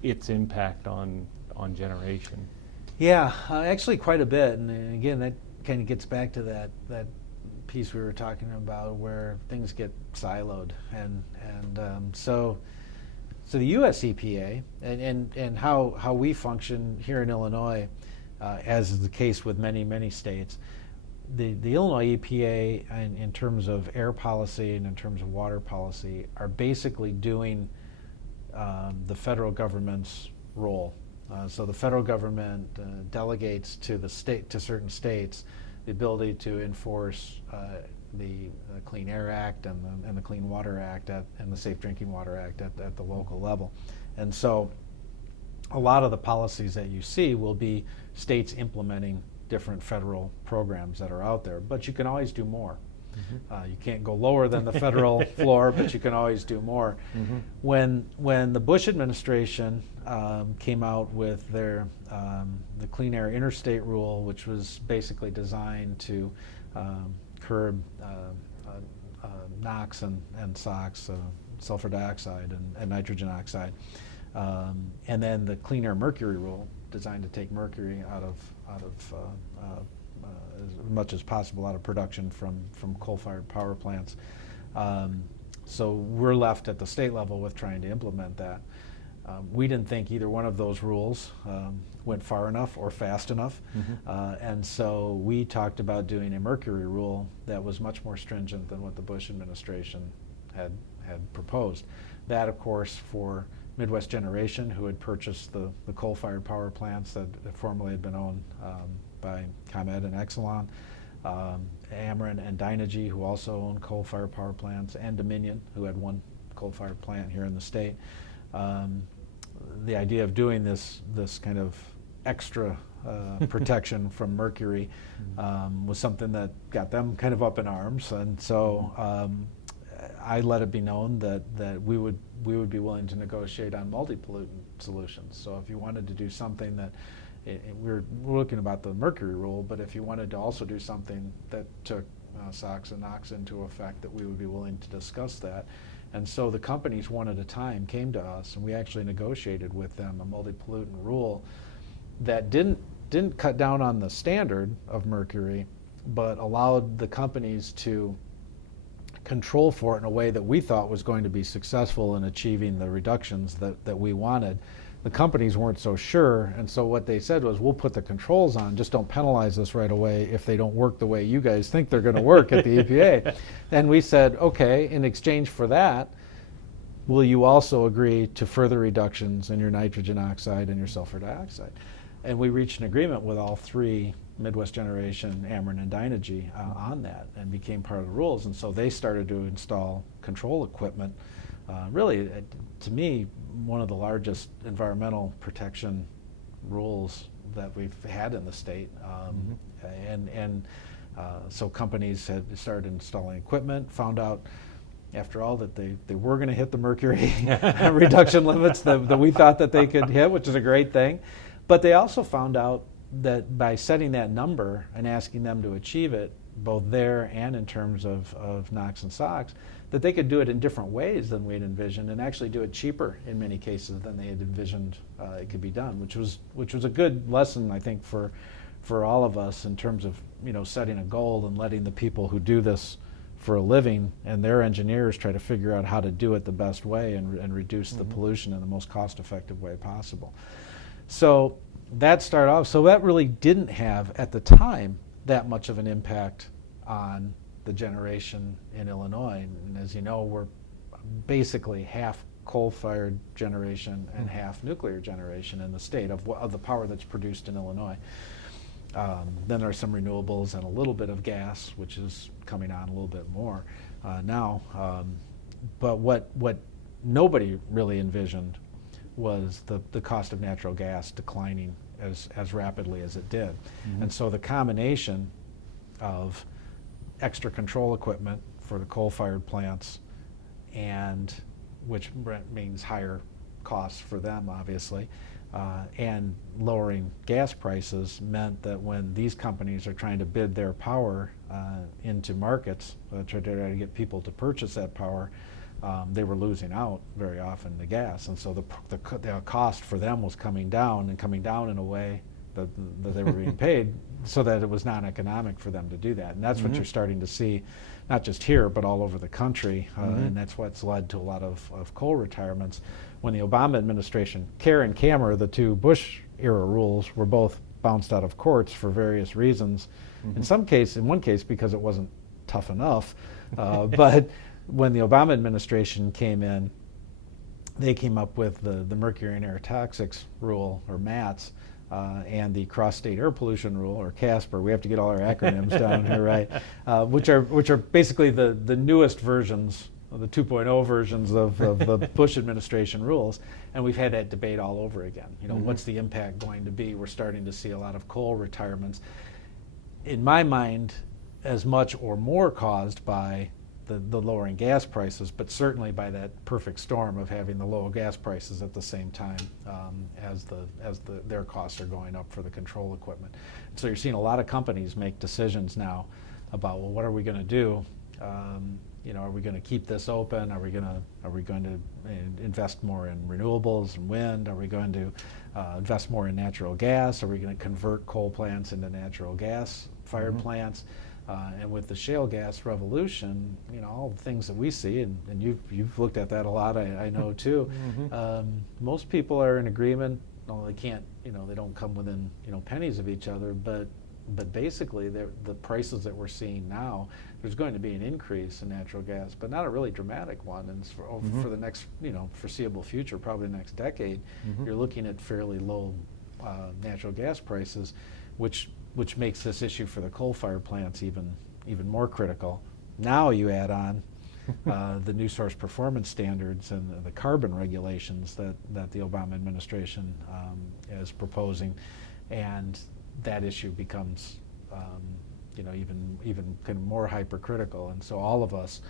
its impact on generation? Yeah, actually quite a bit. And again, that kind of gets back to that piece we were talking about where things get siloed. And so the US EPA and how we function here in Illinois, as is the case with many states, the Illinois EPA in terms of air policy and in terms of water policy are basically doing the federal government's role. So the federal government delegates to certain states the ability to enforce the Clean Air Act and the Clean Water Act and the Safe Drinking Water Act at the local level. And so a lot of the policies that you see will be states implementing different federal programs that are out there, but you can always do more. You can't go lower than the federal floor, but you can always do more. When the Bush administration came out with their the Clean Air Interstate Rule, which was basically designed to curb NOx and SOx, sulfur dioxide and nitrogen oxide, and then the Clean Air Mercury Rule, designed to take mercury out of as much as possible out of production from coal-fired power plants. So we're left at the state level with trying to implement that. We didn't think either one of those rules went far enough or fast enough, and so we talked about doing a mercury rule that was much more stringent than what the Bush administration had proposed. That, of course, for Midwest Generation, who had purchased the coal-fired power plants that formerly had been owned by ComEd and Exelon, Ameren and Dynegy, who also owned coal-fired power plants, and Dominion, who had one coal-fired plant here in the state. The idea of doing this kind of extra protection from mercury was something that got them kind of up in arms, and so I let it be known that we would be willing to negotiate on multi-pollutant solutions. So if you wanted to do something that we're looking about the mercury rule, but if you wanted to also do something that took SOx and NOx into effect, that we would be willing to discuss that. And so the companies one at a time came to us, and we actually negotiated with them a multi-pollutant rule that didn't cut down on the standard of mercury, but allowed the companies to control for it in a way that we thought was going to be successful in achieving the reductions that we wanted. The companies weren't so sure, and so what they said was, we'll put the controls on, just don't penalize us right away if they don't work the way you guys think they're going to work at the EPA. And we said, okay, in exchange for that, will you also agree to further reductions in your nitrogen oxide and your sulfur dioxide? And we reached an agreement with all three, Midwest Generation, Ameren, and Dynegy, on that, and became part of the rules. And so they started to install control equipment. Really, to me, one of the largest environmental protection rules that we've had in the state. So companies had started installing equipment, found out after all that they were going to hit the mercury reduction limits that we thought that they could hit, which is a great thing. But they also found out that by setting that number and asking them to achieve it, both there and in terms of NOx and SOx, that they could do it in different ways than we'd envisioned, and actually do it cheaper in many cases than they had envisioned it could be done, which was a good lesson, I think, for all of us in terms of setting a goal and letting the people who do this for a living and their engineers try to figure out how to do it the best way and reduce the pollution in the most cost-effective way possible. So that started off. So that really didn't have at the time that much of an impact on the generation in Illinois. And as you know, we're basically half coal-fired generation and half nuclear generation in the state of the power that's produced in Illinois. Then there are some renewables and a little bit of gas, which is coming on a little bit more now. But what nobody really envisioned was the cost of natural gas declining as rapidly as it did. And so the combination of extra control equipment for the coal-fired plants, and which means higher costs for them, obviously, and lowering gas prices meant that when these companies are trying to bid their power into markets, try to get people to purchase that power, they were losing out very often to gas. And so the cost for them was coming down in a way that they were being paid so that it was non-economic for them to do that. And that's what you're starting to see, not just here, but all over the country. And that's what's led to a lot of coal retirements. When the Obama administration, CARE and CAMR, the two Bush-era rules, were both bounced out of courts for various reasons. In one case because it wasn't tough enough. But when the Obama administration came in, they came up with the mercury and air toxics rule, or MATS, and the cross-state air pollution rule, or CASPER. We have to get all our acronyms down here, right? Which are basically the newest versions, the 2.0 versions of the Bush administration rules, and we've had that debate all over again. You know, what's the impact going to be? We're starting to see a lot of coal retirements. In my mind, as much or more caused by the lowering gas prices, but certainly by that perfect storm of having the low gas prices at the same time as their costs are going up for the control equipment. So you're seeing a lot of companies make decisions now about, well, what are we going to do? You know, are we going to keep this open? Are we going to invest more in renewables and wind? Are we going to invest more in natural gas? Are we going to convert coal plants into natural gas fired plants? And with the shale gas revolution, you know, all the things that we see, and you've looked at that a lot, I know too. Most people are in agreement. No, they can't, you know, they don't come within, you know, pennies of each other, but basically the prices that we're seeing now, there's going to be an increase in natural gas, but not a really dramatic one. And for the next, you know, foreseeable future, probably the next decade, you're looking at fairly low natural gas prices, which makes this issue for the coal-fired plants even more critical. Now you add on the new source performance standards and the carbon regulations that the Obama administration is proposing, and that issue becomes you know, even kind of more hypercritical. And so all of us,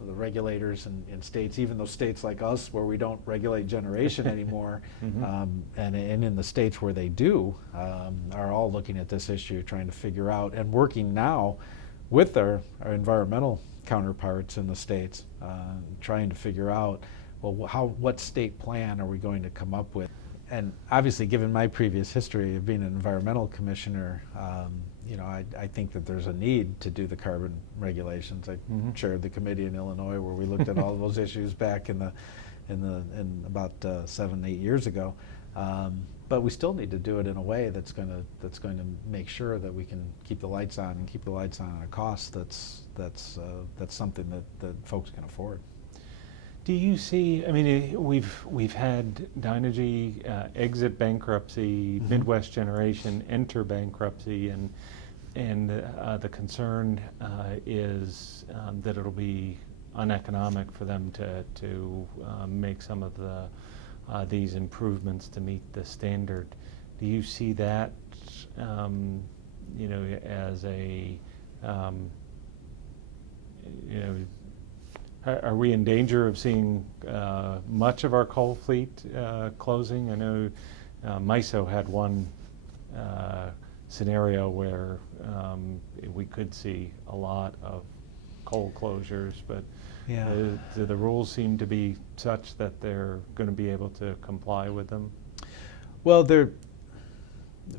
the regulators in states, even those states like us where we don't regulate generation anymore, and in the states where they do, are all looking at this issue, trying to figure out, and working now with our environmental counterparts in the states, trying to figure out, well, what state plan are we going to come up with? And obviously, given my previous history of being an environmental commissioner, you know, I think that there's a need to do the carbon regulations. I chaired the committee in Illinois where we looked at all of those issues back in about 7-8 years ago. But we still need to do it in a way that's going to make sure that we can keep the lights on, and keep the lights on at a cost that's something that folks can afford. Do you see? I mean, we've had Dynegy exit bankruptcy, Midwest Generation enter bankruptcy, and the concern is that it'll be uneconomic for them to make some of these improvements to meet the standard. Do you see that, you know, as a you know? Are we in danger of seeing much of our coal fleet closing? I know MISO had one scenario where we could see a lot of coal closures, but do the rules seem to be such that they're going to be able to comply with them? Well, they're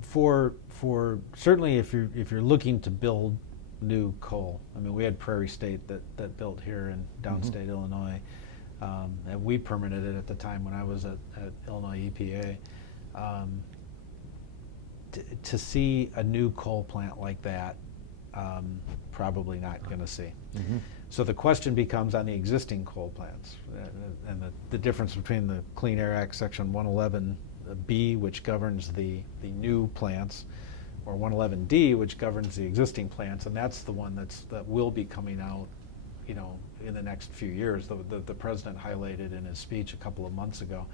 for certainly if you're looking to build new coal. I mean, we had Prairie State that built here in downstate Illinois, and we permitted it at the time when I was at Illinois EPA. To see a new coal plant like that, probably not going to see. So the question becomes on the existing coal plants, and the difference between the Clean Air Act Section 111B, which governs the new plants, or 111D, which governs the existing plants, and that's the one that will be coming out, you know, in the next few years. The president highlighted in his speech a couple of months ago.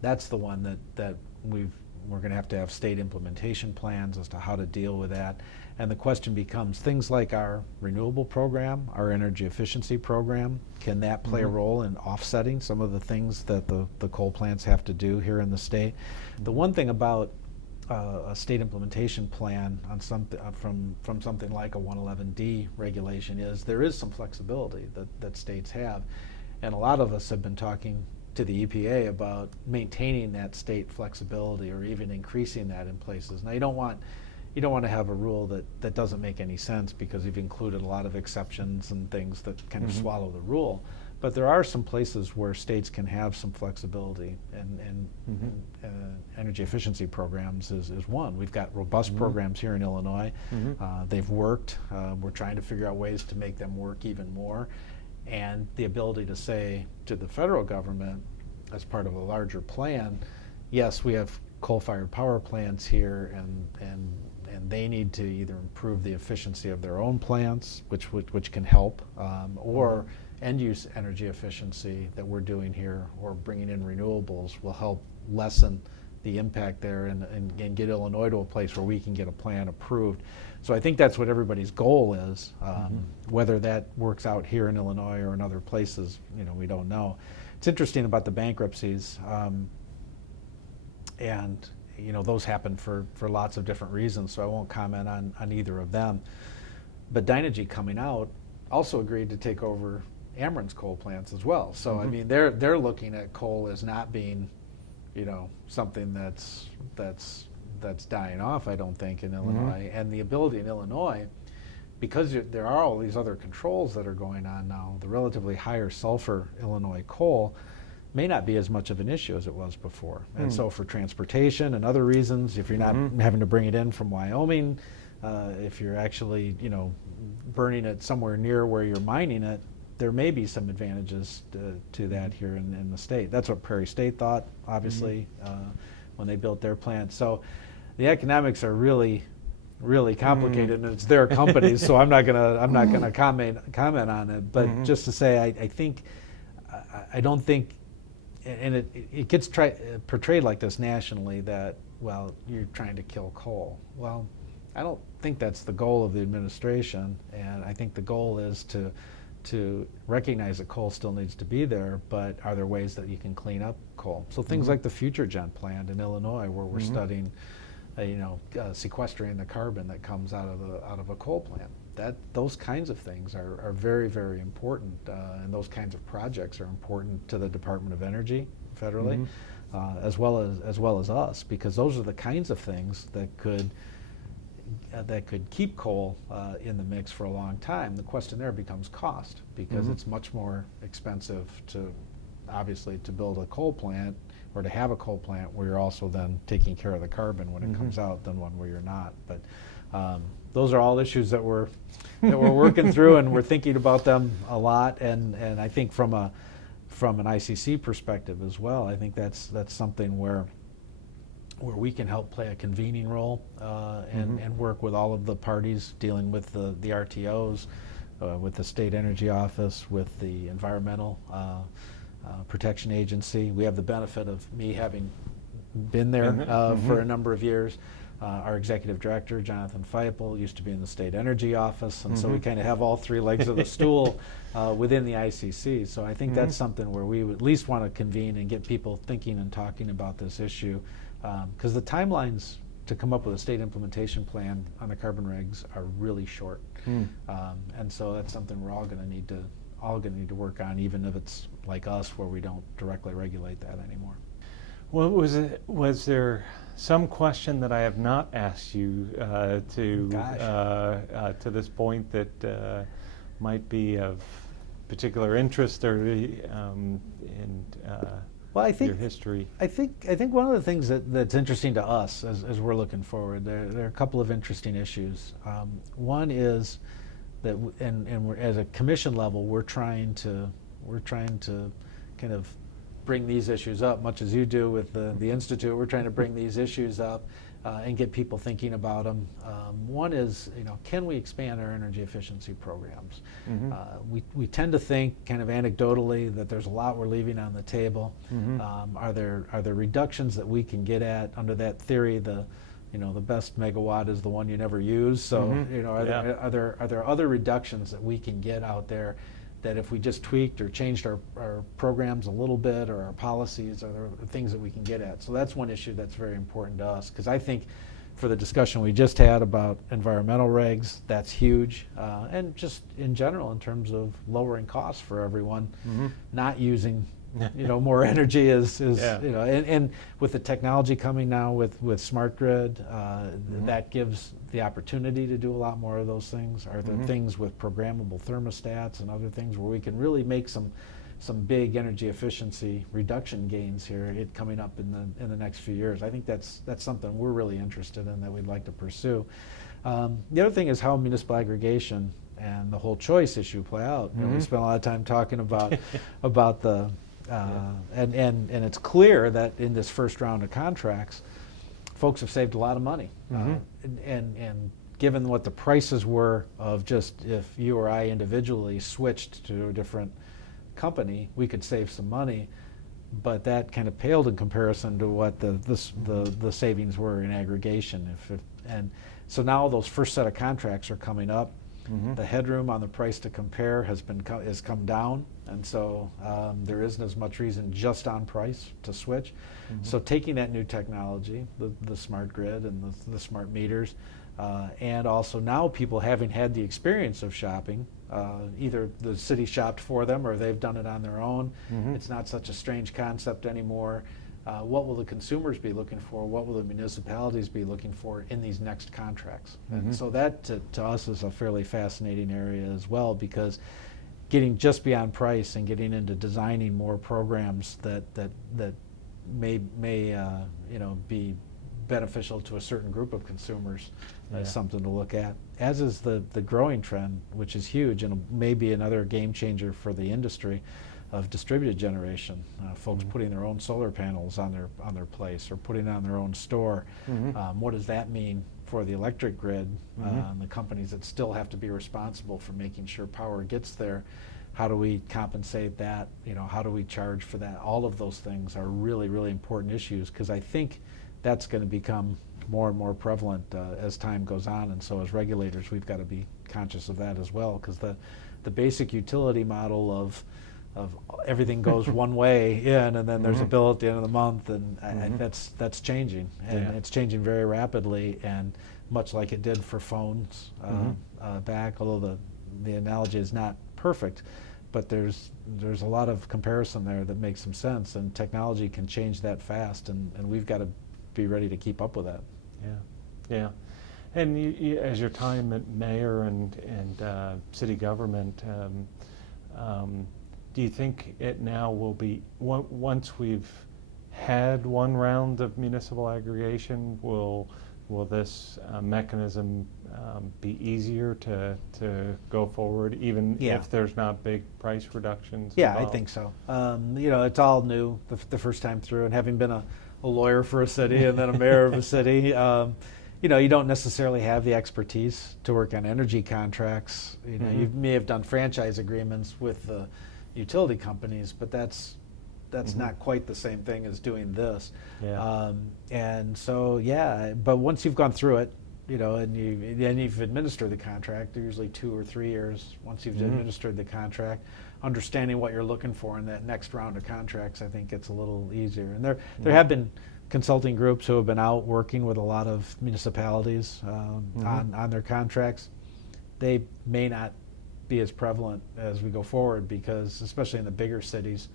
That's the one that we're going to have state implementation plans as to how to deal with that. And the question becomes things like our renewable program, our energy efficiency program. Can that play a role in offsetting some of the things that the coal plants have to do here in the state? The one thing about a state implementation plan on something from something like a 111D regulation is there is some flexibility that states have, and a lot of us have been talking to the EPA about maintaining that state flexibility or even increasing that in places. Now you don't want to have a rule that doesn't make any sense because you've included a lot of exceptions and things that kind of swallow the rule. But there are some places where states can have some flexibility, and energy efficiency programs is one. We've got robust programs here in Illinois. They've worked. We're trying to figure out ways to make them work even more. and the ability to say to the federal government, as part of a larger plan, yes, we have coal-fired power plants here, and they need to either improve the efficiency of their own plants, which can help, or end-use energy efficiency that we're doing here, or bringing in renewables will help lessen the impact there and get Illinois to a place where we can get a plan approved. So I think that's what everybody's goal is. Whether that works out here in Illinois or in other places, we don't know. It's interesting about the bankruptcies, and those happen for lots of different reasons, so I won't comment on either of them. But Dynegy coming out also agreed to take over Ameren's coal plants as well. So I mean, they're looking at coal as not being, something that's dying off, I don't think, in Illinois. And the ability in Illinois, because there are all these other controls that are going on now, the relatively higher sulfur Illinois coal may not be as much of an issue as it was before. And so for transportation and other reasons, if you're not having to bring it in from Wyoming, if you're actually, burning it somewhere near where you're mining it, there may be some advantages to that here in the state. That's what Prairie State thought, obviously, when they built their plant. So the economics are really complicated, and it's their companies. So I'm not gonna comment on it. But just to say, I don't think, and it gets portrayed like this nationally, that, well, you're trying to kill coal. Well, I don't think that's the goal of the administration, and I think the goal is to recognize that coal still needs to be there, but are there ways that you can clean up coal? So things like the Future Gen plant in Illinois, where we're studying, sequestering the carbon that comes out of a coal plant. Those kinds of things are very, very important, and those kinds of projects are important to the Department of Energy federally, as well as us, because those are the kinds of things that could keep coal in the mix for a long time. The question there becomes cost, because it's much more expensive obviously to build a coal plant, or to have a coal plant where you're also then taking care of the carbon when it comes out, than one where you're not. But those are all issues that we're working through, and we're thinking about them a lot. And I think from an ICC perspective as well, I think that's something where we can help play a convening role, and work with all of the parties dealing with the RTOs, with the State Energy Office, with the Environmental Protection Agency. We have the benefit of me having been there for a number of years. Our executive director, Jonathan Feipel, used to be in the State Energy Office, and so we kind of have all three legs of the stool within the ICC. So I think that's something where we would at least want to convene and get people thinking and talking about this issue, because the timelines to come up with a state implementation plan on the carbon regs are really short. And so that's something we're all going to need to work on, even if it's like us, where we don't directly regulate that anymore. Well, was there some question that I have not asked you to this point that might be of particular interest, or in your history? I think one of the things that's interesting to us as we're looking forward, there are a couple of interesting issues. One is that, and we're, as a commission level, we're trying to kind of bring these issues up, much as you do with the Institute. We're trying to bring these issues up and get people thinking about them. One is, can we expand our energy efficiency programs? We tend to think, kind of anecdotally, that there's a lot we're leaving on the table. Are there reductions that we can get at under that theory? The best megawatt is the one you never use. So are there other reductions that we can get out there, that if we just tweaked or changed our programs a little bit, or our policies, are there things that we can get at? So that's one issue that's very important to us, because I think for the discussion we just had about environmental regs, that's huge. And just in general, in terms of lowering costs for everyone, not using more energy is and with the technology coming now with smart grid, that gives the opportunity to do a lot more of those things. Are there things with programmable thermostats and other things where we can really make some big energy efficiency reduction gains here coming up in the next few years? I think that's something we're really interested in, that we'd like to pursue. The other thing is how municipal aggregation and the whole choice issue play out. And we spent a lot of time talking about the and it's clear that in this first round of contracts, folks have saved a lot of money. And given what the prices were of just if you or I individually switched to a different company, we could save some money. But that kind of paled in comparison to what the savings were in aggregation. And so now those first set of contracts are coming up. The headroom on the price to compare has come down, and so there isn't as much reason just on price to switch. So taking that new technology, the smart grid and the smart meters, and also now people having had the experience of shopping, either the city shopped for them or they've done it on their own. It's not such a strange concept anymore. What will the consumers be looking for? What will the municipalities be looking for in these next contracts? And so that to us is a fairly fascinating area as well, because getting just beyond price and getting into designing more programs that may be beneficial to a certain group of consumers is something to look at, as is the growing trend, which is huge and may be another game changer for the industry, of distributed generation, folks putting their own solar panels on their place or putting it on their own store. What does that mean for the electric grid, and the companies that still have to be responsible for making sure power gets there? How do we compensate that? How do we charge for that? All of those things are really, really important issues, because I think that's going to become more and more prevalent as time goes on. And so as regulators, we've got to be conscious of that as well, because the basic utility model of everything goes one way in, and then there's a bill at the end of the month, and that's changing, and it's changing very rapidly, and much like it did for phones back, although the analogy is not perfect, but there's a lot of comparison there that makes some sense, and technology can change that fast, and we've got to be ready to keep up with that. Yeah. And you, as your time at mayor and city government, do you think it now will be, once we've had one round of municipal aggregation, will this mechanism be easier to go forward, even if there's not big price reductions involved? I think so. It's all new the first time through, and having been a lawyer for a city and then a mayor of a city, you don't necessarily have the expertise to work on energy contracts. You may have done franchise agreements with the utility companies, but that's not quite the same thing as doing this. And so but once you've gone through it, and you've administered the contract, they're usually 2 or 3 years. Once you've administered the contract, understanding what you're looking for in that next round of contracts, I think it's a little easier. And there have been consulting groups who have been out working with a lot of municipalities on their contracts. They may not be as prevalent as we go forward, because especially in the bigger cities,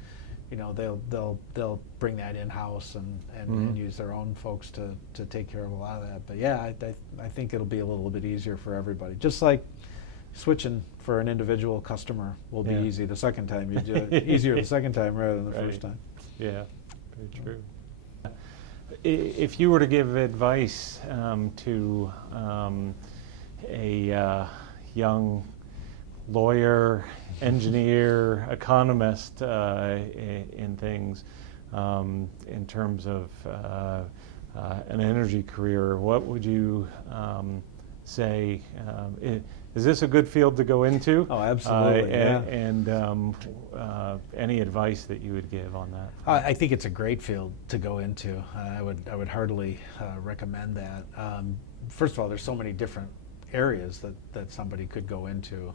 they'll bring that in-house and use their own folks to take care of a lot of that. But I think it'll be a little bit easier for everybody. Just like switching for an individual customer will be easy the second time. You do it easier the second time rather than the first time. Yeah, very true. If you were to give advice to a young lawyer, engineer, economist in things, in terms of an energy career, what would you say? Is this a good field to go into? Oh, absolutely. And any advice that you would give on that? I think it's a great field to go into. I would heartily recommend that. First of all, there's so many different areas that somebody could go into,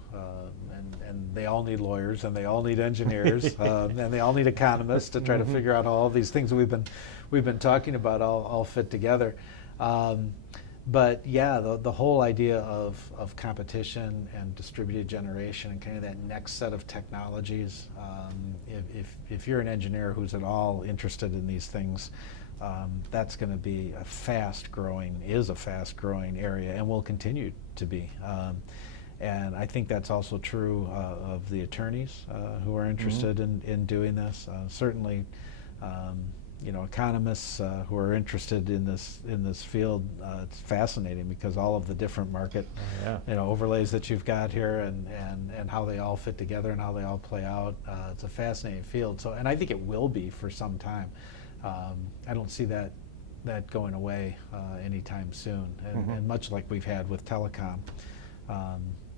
and they all need lawyers, and they all need engineers, and they all need economists to try to figure out how all these things that we've been talking about all fit together. But the whole idea of competition and distributed generation and kind of that next set of technologies, if you're an engineer who's at all interested in these things, that's going to be a fast growing area, and will continue to be. And I think that's also true of the attorneys who are interested in doing this. Certainly, economists who are interested in this field. It's fascinating because all of the different market overlays that you've got here and how they all fit together and how they all play out. It's a fascinating field. So, and I think it will be for some time. I don't see that going away anytime soon. And much like we've had with telecom.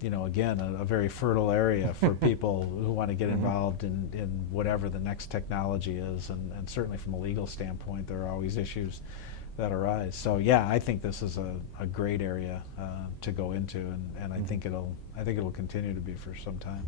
Again, a very fertile area for people who want to get involved in whatever the next technology is, and certainly from a legal standpoint, there are always issues that arise. So yeah, I think this is a great area to go into, and I think it'll continue to be for some time.